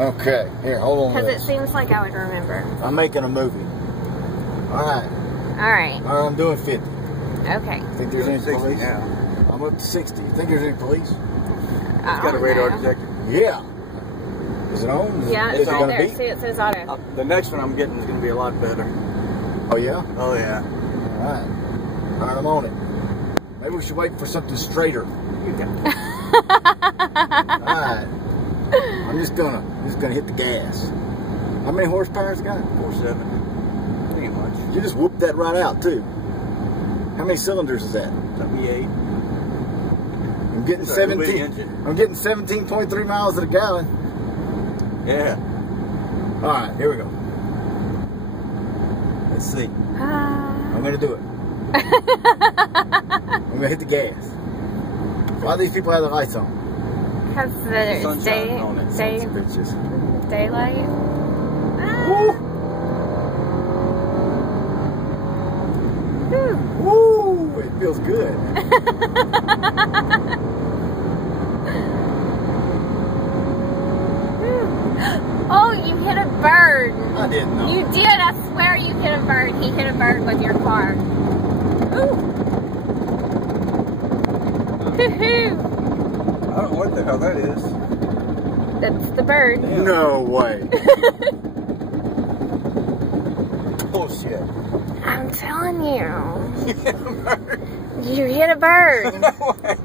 Okay, here, hold on. Because it seems like I would remember. I'm making a movie. Alright. Alright. I'm doing 50. Okay. Think there's any 60 police? now. I'm up to 60. You think there's any police? It's got a radar detector. Yeah. Is it on? Yeah, Is it's it right gonna there. beep? See, it says auto. The next one I'm getting is going to be a lot better. Oh, yeah? Oh, yeah. Alright. Alright, I'm on it. Maybe we should wait for something straighter. Alright. I'm just gonna hit the gas. How many horsepower has it got? 470. Pretty much. You just whooped that right out, too. How many cylinders is that? V8. I'm getting Sorry, 17. I'm getting 17.3 miles to the gallon. Yeah. Alright, here we go. Let's see. I'm gonna do it. I'm gonna hit the gas. Why do these people have the lights on? Because there's Bitches. daylight. Woo! Woo! It feels good. Oh, you hit a bird. I didn't know. You did. I swear you hit a bird. He hit a bird with your car. Ooh. Hoo-hoo. I don't know what the hell that is. That's the bird. Yeah. No way. Bullshit. I'm telling you. You hit a bird. No way.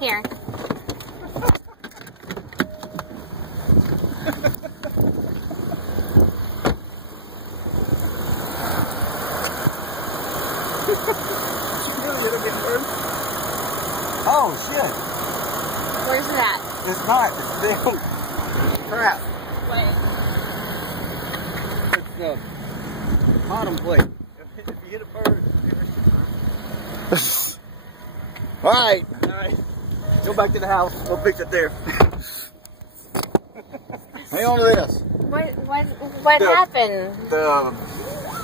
Here. Oh, shit. Where's it at? It's not. It's damn crap. Wait. It's the bottom plate. If you hit a bird. Alright. Alright. Go back to the house. We'll fix it there. Hang on to this. What happened? The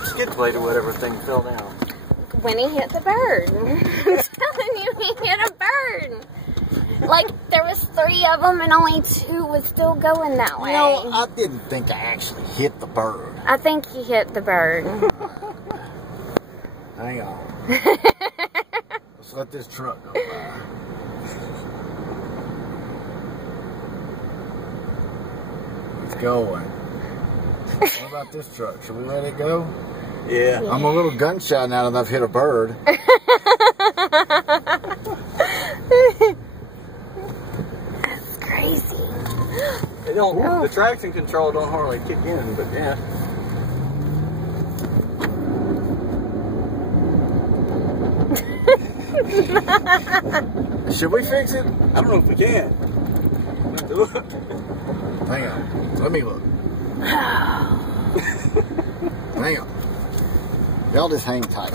skid plate or whatever thing fell down. When he hit the bird. I'm telling you, he hit a bird. Like, there was 3 of them and only 2 was still going that way. You know, I didn't think I actually hit the bird. I think he hit the bird. Hang on. Let's let this truck go by. It's going. What about this truck? Should we let it go? Yeah. I'm a little gun shy now that I've hit a bird. That's crazy. It don't, The traction control don't hardly kick in, but yeah. Should we fix it? I don't know if we can. Hang on. Let me look. Hang on. Y'all just hang tight.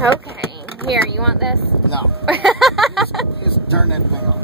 Okay. Here, you want this? No. just turn that thing off.